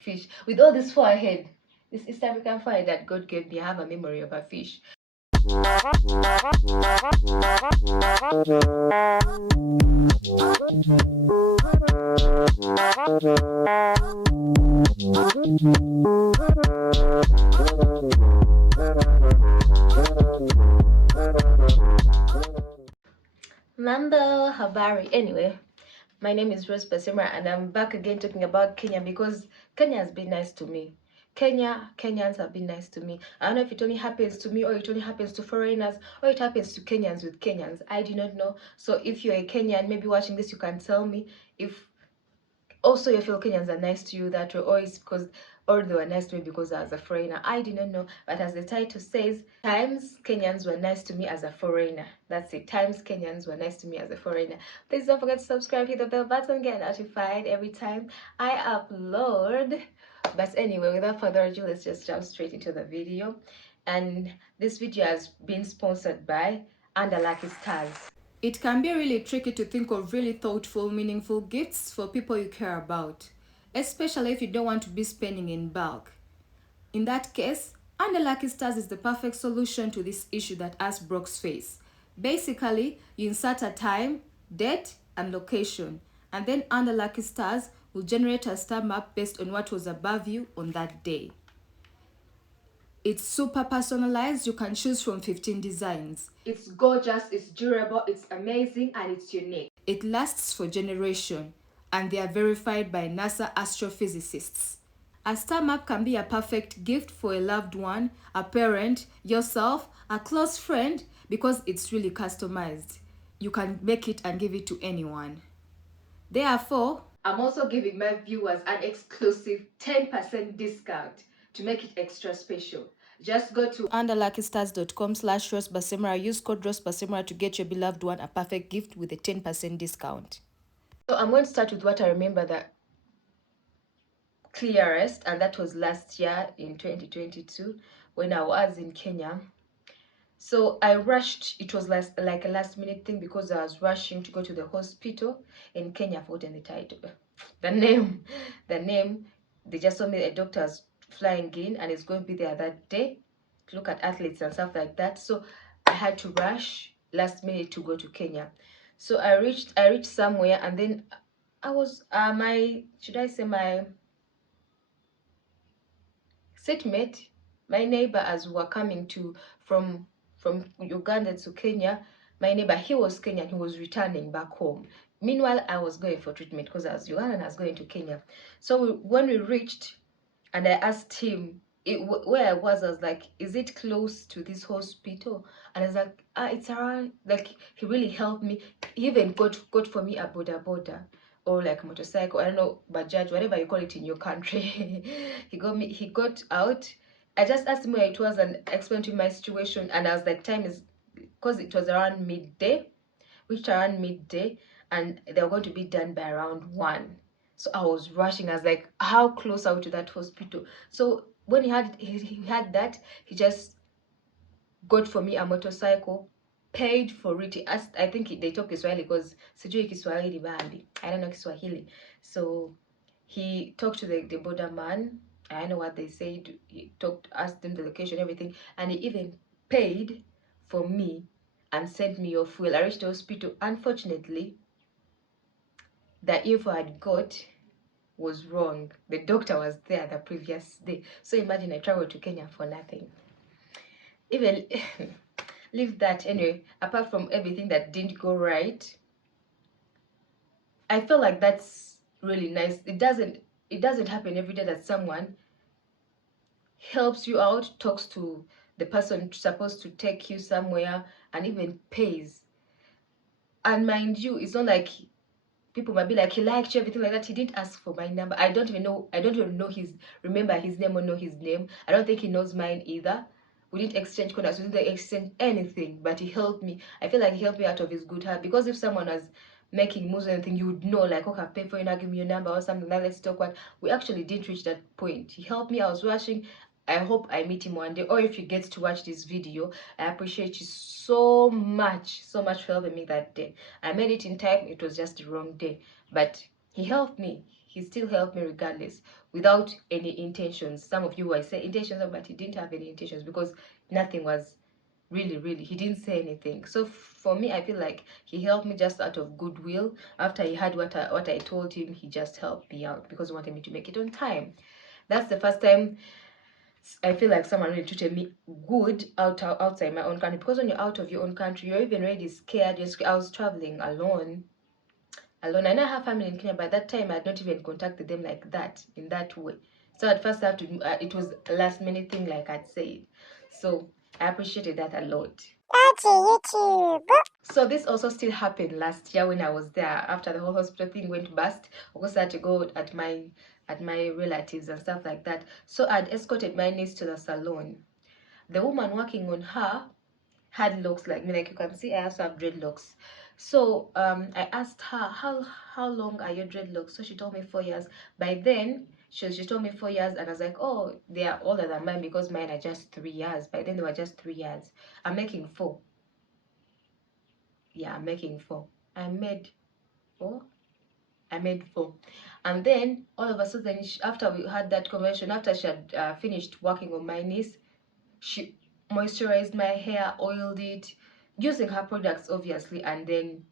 fish. With all this forehead, this East African forehead that God gave me, I have a memory of a fish. Mambo habari. Anyway, my name is Rose Basemera and I'm back again talking about Kenya because Kenya has been nice to me. Kenyans have been nice to me. I don't know if it only happens to me or it only happens to foreigners or it happens to Kenyans with Kenyans. I do not know. So if you're a Kenyan, maybe watching this, you can tell me if also your fellow Kenyans are nice to you that way, or it's because, or they were nice to me because I was a foreigner. I do not know, but as the title says, times Kenyans were nice to me as a foreigner. That's it. Times Kenyans were nice to me as a foreigner. Please don't forget to subscribe, hit the bell button, get notified every time I upload. But anyway, without further ado, let's just jump straight into the video. And this video has been sponsored by Lucky Stars. It can be really tricky to think of really thoughtful, meaningful gifts for people you care about, especially if you don't want to be spending in bulk. In that case, Lucky Stars is the perfect solution to this issue that us brokes face. Basically, you insert a time, date, and location, and then Lucky Stars will generate a star map based on what was above you on that day. It's super personalized. You can choose from 15 designs. It's gorgeous, it's durable, it's amazing, and it's unique. It lasts for generations, and they are verified by NASA astrophysicists. A star map can be a perfect gift for a loved one, a parent, yourself, a close friend, because it's really customized. You can make it and give it to anyone. Therefore, I'm also giving my viewers an exclusive 10% discount to make it extra special. Just go to underluckystars.com/rosebasemera. Use code rosebasemera to get your beloved one a perfect gift with a 10% discount. So I'm going to start with what I remember the clearest, and that was last year in 2022 when I was in Kenya. So I rushed. It was like a last minute thing because I was rushing to go to the hospital in Kenya. For the title, the name. They just told me a doctor's flying in and is going to be there that day to look at athletes and stuff like that. So I had to rush last minute to go to Kenya. So I reached somewhere, and then I was my seatmate, my neighbor, as we were coming to from Uganda to Kenya. My neighbor, he was Kenyan, he was returning back home. Meanwhile, I was going for treatment because I was Ugandan and I was going to Kenya. So when we reached, and I asked him where I was like, is it close to this hospital? And I was like, it's around. Like, he really helped me. He even got for me a boda or like motorcycle, I don't know, bajaj, whatever you call it in your country. He got out. I just asked him where it was and explained to him my situation, and I was like, time is, because it was around midday, and they were going to be done by around 1. So I was rushing. I was like, how close are we to that hospital? So when he had that, he just got for me a motorcycle, paid for it. He asked, I think they talk Kiswahili because sijui Kiswahili bambi. I don't know Kiswahili. So he talked to the border man. I don't know what they said. He asked them the location, everything, and he even paid for me and sent me your fuel. I reached the hospital. Unfortunately, the info I got was wrong. The doctor was there the previous day. So imagine I traveled to Kenya for nothing. Even leave that. Anyway, apart from everything that didn't go right, I feel like that's really nice. It doesn't happen every day that someone helps you out, talks to the person supposed to take you somewhere, and even pays. And mind you, it's not like people might be like, he liked you, everything like that. He didn't ask for my number. I don't even know remember his name or know his name. I don't think he knows mine either. We didn't exchange contacts, we didn't exchange anything, but he helped me. I feel like he helped me out of his good heart, because if someone was making moves or anything, you would know, like, okay, I'll pay for you now, give me your number or something, now let's talk. What we actually didn't reach that point. He helped me. I was rushing. I hope I meet him one day, or if you get to watch this video, I appreciate you so much for helping me that day. I made it in time. It was just the wrong day, but he helped me. He still helped me regardless. without any intentions. Some of you might say intentions, but he didn't have any intentions because nothing was really, he didn't say anything. So for me, I feel like he helped me just out of goodwill. After he had what I told him, he just helped me out because he wanted me to make it on time. That's the first time I feel like someone really treated me good outside my own country, because when you're out of your own country, you're even already scared. I was traveling alone. I now have family in Kenya. By that time, I had not even contacted them like that, in that way. So at first, I have to. It was a last minute thing, like I'd said. So I appreciated that a lot. That's YouTube. So this also still happened last year when I was there. After the whole hospital thing went bust, of course I had to go at my relatives and stuff like that. So I'd escorted my niece to the salon. The woman working on her had locks like me, like you can see I also have dreadlocks. So I asked her, how long are your dreadlocks? So she told me 4 years. By then she told me 4 years, and I was like, oh, they are older than mine because mine are just 3 years. By then they were just 3 years. I'm making 4. Yeah, I'm making 4. I made 4. And then all of a sudden, after we had that conversation, after she had finished working on my niece, she moisturized my hair, oiled it, using her products obviously, and then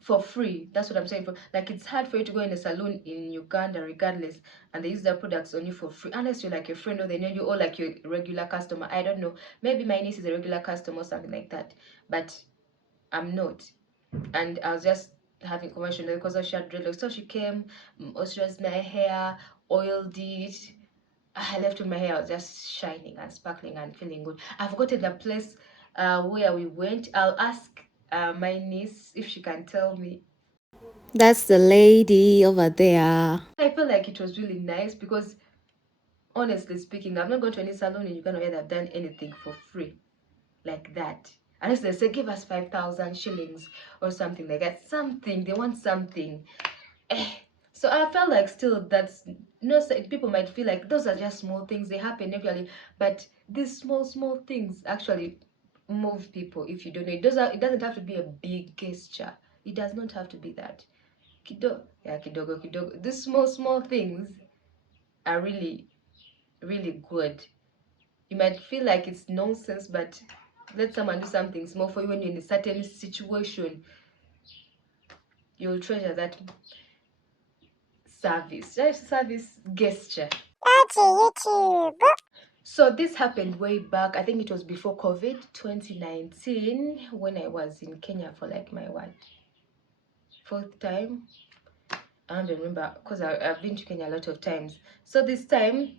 for free. That's what I'm saying. Like, it's hard for you to go in a salon in Uganda regardless, and they use their products on you for free, unless you're like a friend or they know you, or like you're a regular customer. I don't know, maybe my niece is a regular customer or something like that, but I'm not. And I was just having conversation because she had dreadlocks. So she came, moisturized my hair, oiled it. I left with my hair was just shining and sparkling and feeling good. I've forgotten the place where we went. I'll ask my niece if she can tell me. That's the lady over there. I feel like it was really nice because, honestly speaking, I've not gone to any salon in Uganda where they've done anything for free like that. Unless they say give us 5,000 shillings or something like that. Something, they want something. So I felt like still that's, people might feel like those are just small things, they happen regularly, but these small things actually move people. If you don't know, it doesn't have to be a big gesture. It does not have to be that. Kidogo. These small things are really good. You might feel like it's nonsense, but let someone do something small for you when you're in a certain situation, you'll treasure that service gesture. That's a YouTube. So this happened way back. I think it was before COVID, 2019, when I was in Kenya for like my fourth time. I don't remember because I've been to Kenya a lot of times. So this time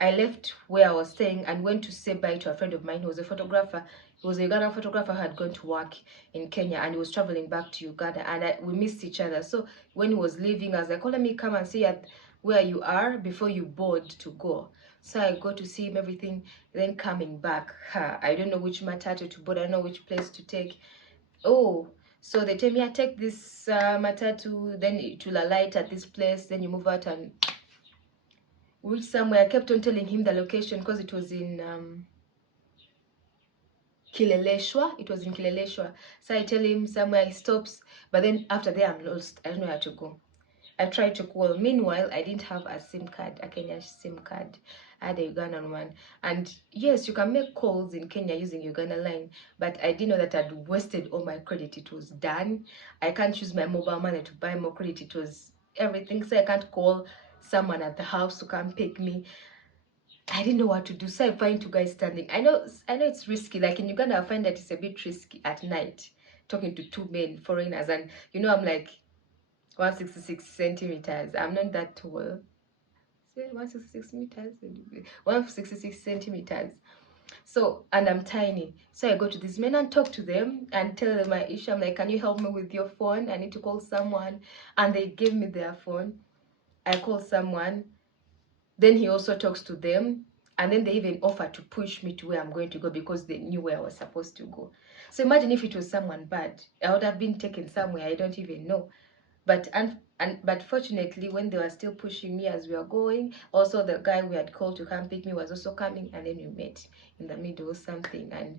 I left where I was staying and went to say bye to a friend of mine who was a photographer. He was a Ugandan photographer who had gone to work in Kenya, and he was traveling back to Uganda, and we missed each other. So when he was leaving, I was like, oh, let me come and see at where you are before you board to go. So I go to see him, everything. Then coming back, I don't know which matatu to board. I don't know which place to take. Oh, so they tell me, I take this matatu, then it will alight at this place, then you move out and reach somewhere. I kept on telling him the location because it was in Kileleshwa. It was in Kileleshwa. So I tell him somewhere, he stops, but then after there I'm lost. I don't know where to go. I tried to call. Meanwhile, I didn't have a SIM card, a Kenya SIM card. I had a Ugandan one. And yes, you can make calls in Kenya using Uganda line, but I didn't know that I'd wasted all my credit. It was done. I can't use my mobile money to buy more credit. It was everything. So I can't call someone at the house to come pick me. I didn't know what to do. So I find two guys standing. I know it's risky. Like in Uganda, I find that it's a bit risky at night talking to two men, foreigners, and I'm like 166 centimeters. I'm not that tall. Say 166 meters, 166 centimeters. So, and I'm tiny. So I go to these men and talk to them and tell them my issue. I'm like, can you help me with your phone? I need to call someone. And they gave me their phone. I call someone. Then he also talks to them. And then they even offer to push me to where I'm going to go because they knew where I was supposed to go. So imagine if it was someone bad. I would have been taken somewhere I don't even know. But but fortunately, when they were still pushing me as we were going, also the guy we had called to come pick me was also coming, and then we met in the middle or something, and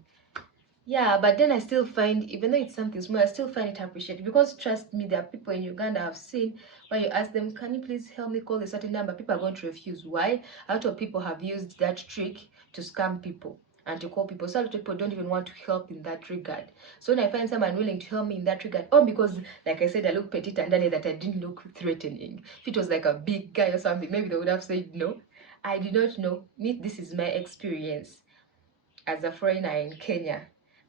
Yeah, but then I still find, even though it's something small, I still find it appreciated because trust me, there are people in Uganda I've seen where you ask them, can you please help me call a certain number? People are going to refuse. Why? A lot of people have used that trick to scam people and to call people. So a lot of people don't even want to help in that regard. So when I find someone willing to help me in that regard, oh, because like I said, I look petite and that I didn't look threatening. If it was like a big guy or something, maybe they would have said no. I did not know. Me, this is my experience as a foreigner in Kenya,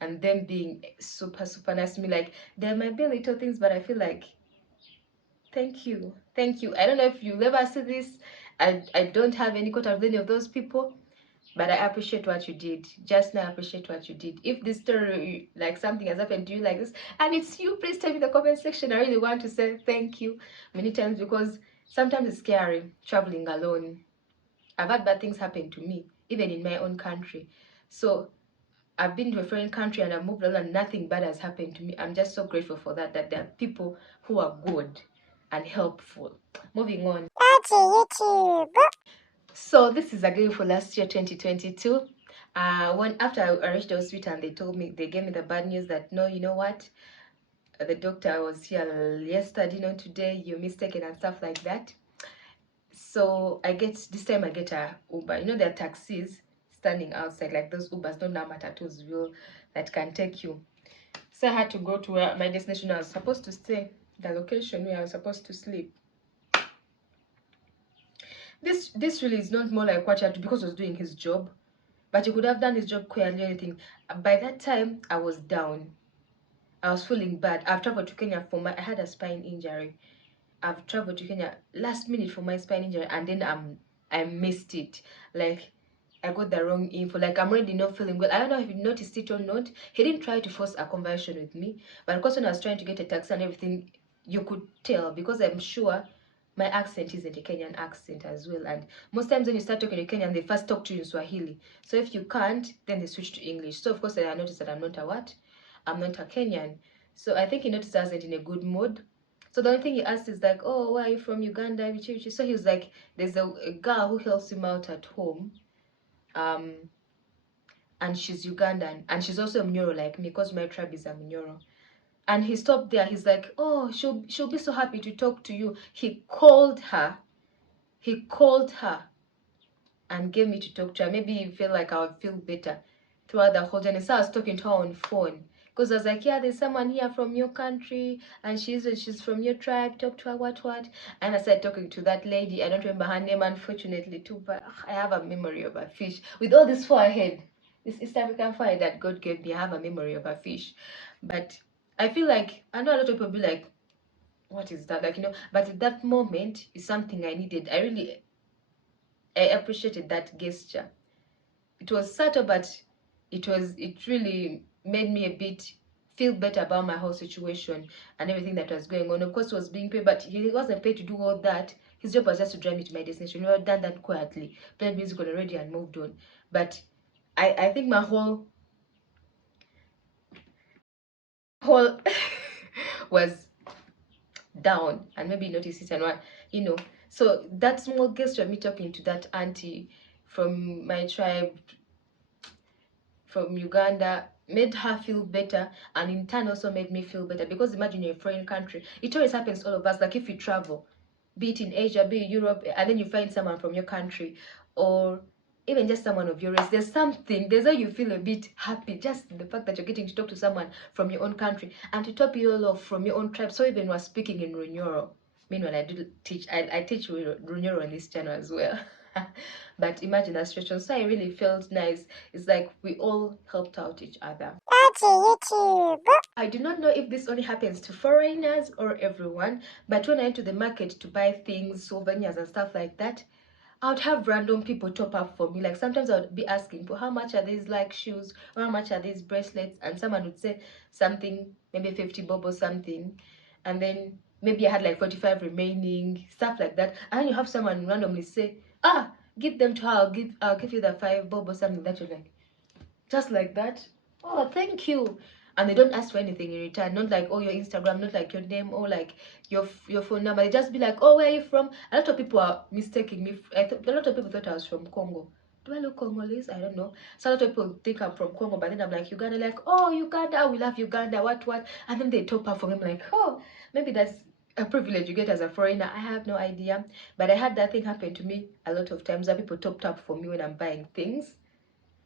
and them being super super nice to me. Like there might be little things, but I feel like thank you, thank you. I don't know if you'll ever see this. I don't have any contact with any of those people, but I appreciate what you did. Just now, I appreciate what you did. If this story, like something has happened to you like this, and it's you, please tell me in the comment section. I really want to say thank you many times because sometimes it's scary traveling alone. I've had bad things happen to me, even in my own country. So I've been to a foreign country and I've moved on and nothing bad has happened to me. I'm just so grateful for that, that there are people who are good and helpful. Moving on. That's YouTube. So this is again for last year, 2022. When after I reached the hospital and they gave me the bad news that no, you know what? The doctor was here yesterday, not today, you're mistaken and stuff like that. So this time I get a Uber. You know, there are taxis standing outside, like those Ubers, not now matatus will that can take you. So I had to go to where my destination I was supposed to stay, the location where I was supposed to sleep. This really is not more like what you had to because he was doing his job, but he could have done his job clearly. Anything. By that time, I was down. I was feeling bad. I've traveled to Kenya I had a spine injury. I've traveled to Kenya last minute for my spine injury, and then I missed it. Like I got the wrong info. Like I'm already not feeling well. I don't know if you noticed it or not. He didn't try to force a conversation with me, but of course when I was trying to get a taxi and everything, you could tell because I'm sure my accent isn't a Kenyan accent as well. And most times when you start talking to Kenyan, they first talk to you in Swahili. So if you can't, then they switch to English. So of course I noticed that I'm not a what? I'm not a Kenyan. So I think he noticed I wasn't in a good mood. So the only thing he asked is like, oh, where are you from? Uganda? So he was like, there's a girl who helps him out at home. Um, and she's Ugandan. And she's also a Mnyoro like me because my tribe is a Mnyoro. And he stopped there. He's like, oh, she'll be so happy to talk to you. He called her. He called her and gave me to talk to her. Maybe he felt like I would feel better throughout the whole journey. So I was talking to her on phone. Because I was like, yeah, there's someone here from your country and she's from your tribe. Talk to her, what. And I started talking to that lady. I don't remember her name, unfortunately, too, but I have a memory of a fish. With all this forehead, this East African forehead that God gave me, I have a memory of a fish. But I feel like, I know a lot of people be like, what is that? Like, but at that moment is something I needed. I appreciated that gesture. It was subtle, but it really made me a bit feel better about my whole situation and everything that was going on. Of course, he was being paid, but he wasn't paid to do all that. His job was just to drive me to my destination. We had done that quietly, played music on the radio and moved on. But I think my whole was down, and maybe notice it and what. So that small gesture of me talking to that auntie from my tribe from Uganda made her feel better, and in turn also made me feel better, because imagine you're in a foreign country. It always happens to all of us, like if you travel, be it in Asia, be it Europe, and then you find someone from your country, or even just someone of your race, there's how you feel a bit happy, just the fact that you're getting to talk to someone from your own country, and to top you all off from your own tribe. So even we're speaking in Runyoro. Meanwhile, I teach Runyoro on this channel as well. But imagine that situation. So I really felt nice. It's like we all helped out each other. That's YouTube. I do not know if this only happens to foreigners or everyone, but when I went to the market to buy things, souvenirs and stuff like that, I would have random people top up for me. Like sometimes I would be asking for how much are these like shoes, or how much are these bracelets, and someone would say something, maybe 50 bob or something, and then maybe I had like 45 remaining, stuff like that. And then you have someone randomly say, give them to her, I'll give you the 5 bob or something. That you're like, just like that. Oh, thank you. And they don't ask for anything in return. Not like, oh, your Instagram, not like your name, or like your phone number. They just be like, oh, where are you from? A lot of people are mistaking me. A lot of people thought I was from Congo. Do I look Congolese? I don't know. So a lot of people think I'm from Congo, but then I'm like Uganda, like, oh, Uganda, we love Uganda, what? And then they top up for me. I'm like, oh, maybe that's a privilege you get as a foreigner. I have no idea. But I had that thing happen to me a lot of times that people topped up for me when I'm buying things.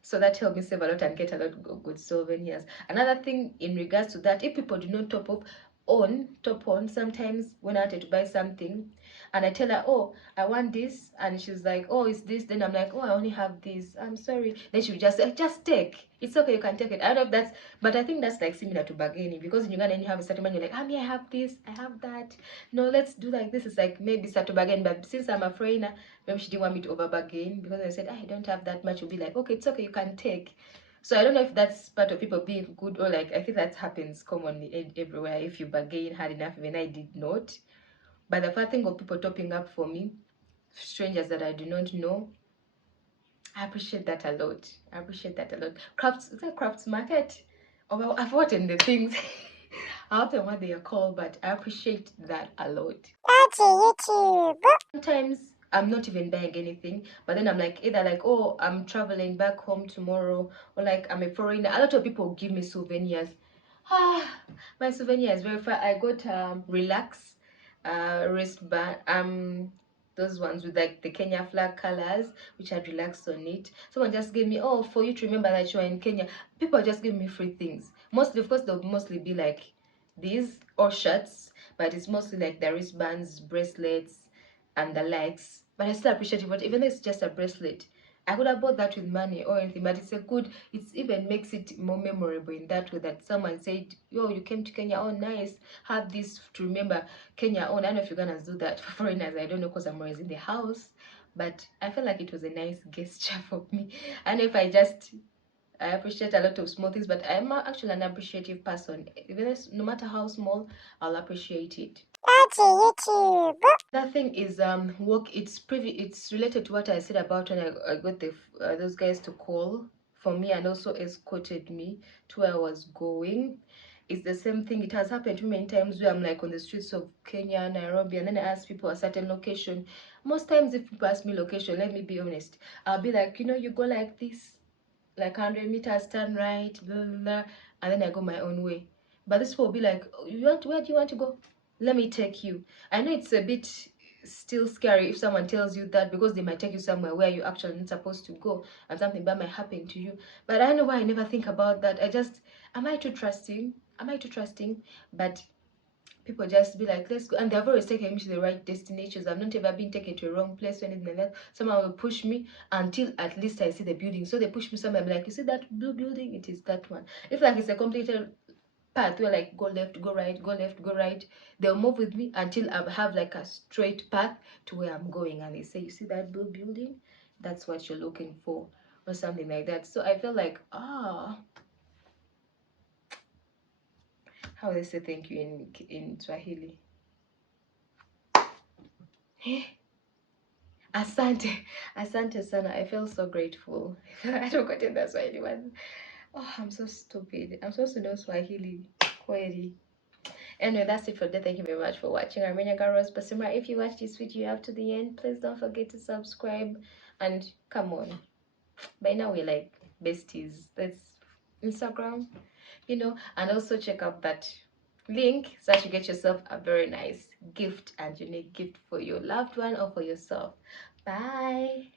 So that helped me save a lot and get a lot of good souvenirs. Another thing in regards to that, if people do not top on, sometimes when I wanted to buy something and I tell her, oh, I want this, and she's like, oh, it's this, then I'm like, oh, I only have this, I'm sorry. Then she would just say, just take. It's okay, you can take it. I don't know if that's, but I think that's like similar to bargaining, because in Uganda, you have a certain money, you're like, I have this, I have that. No, let's do like this. It's like maybe start to bargain, but since I'm a foreigner, maybe she didn't want me to over bargain, because I said, I don't have that much. You'll be like, okay, it's okay, you can take. So I don't know if that's part of people being good, or like I think that happens commonly everywhere if you bargain hard enough. Even I did not. But the first thing of people topping up for me, strangers that I do not know, I appreciate that a lot. I appreciate that a lot. Crafts market. Oh, well, I've forgotten the things. I don't know what they are called, but I appreciate that a lot. That's YouTube. Sometimes I'm not even buying anything, but then I'm like either like, oh, I'm traveling back home tomorrow, or like I'm a foreigner. A lot of people give me souvenirs. My souvenir is very far. I got relax wristband, those ones with like the Kenya flag colors, which had relaxed on it. Someone just gave me, oh, for you to remember that you're in Kenya. People just give me free things. Mostly, of course, they'll mostly be like these or shirts, but it's mostly like the wristbands, bracelets, and the likes. But I still appreciate it. But even though it's just a bracelet, I could have bought that with money or anything. But it's a good. It even makes it more memorable in that way, that someone said, "Yo, you came to Kenya. Oh, nice. Have this to remember Kenya." Oh, I don't know if you're gonna do that for foreigners. I don't know, because I'm always in the house. But I felt like it was a nice gesture for me. And if I appreciate a lot of small things, but I'm actually an appreciative person. Even no matter how small, I'll appreciate it. That's YouTube. That thing is work. It's related to what I said about when I got those guys to call for me and also escorted me to where I was going. It's the same thing. It has happened to me many times where I'm like on the streets of Kenya, Nairobi, and then I ask people a certain location. Most times, if people ask me location, let me be honest, I'll be like, you go like this, like 100 meters, turn right, blah, blah, blah, and then I go my own way. But this will be like, where do you want to go? Let me take you. I know it's a bit still scary if someone tells you that, because they might take you somewhere where you actually not supposed to go and something bad might happen to you. But I don't know why I never think about that. Am I too trusting? But people just be like, let's go, and they've always taken me to the right destinations. I've not ever been taken to a wrong place or anything like that. Someone will push me until at least I see the building. So they push me somewhere, I'm like, you see that blue building? It is that one. If like it's a complicated path where like go left, go right, go left, go right, they'll move with me until I have like a straight path to where I'm going, and they say, you see that blue building? That's what you're looking for, or something like that. So I feel like, how they say thank you in Swahili? Asante, asante sana. I feel so grateful. I don't get it. That's why anyone. Oh, I'm so stupid. I'm supposed to know Swahili. Kweli. Anyway, that's it for today. Thank you very much for watching. I'm Renyaga Rose Basemera. If you watched this video up to the end, please don't forget to subscribe. And come on, by now we're like besties. That's Instagram, and also check out that link so that you get yourself a very nice gift and unique gift for your loved one or for yourself. Bye.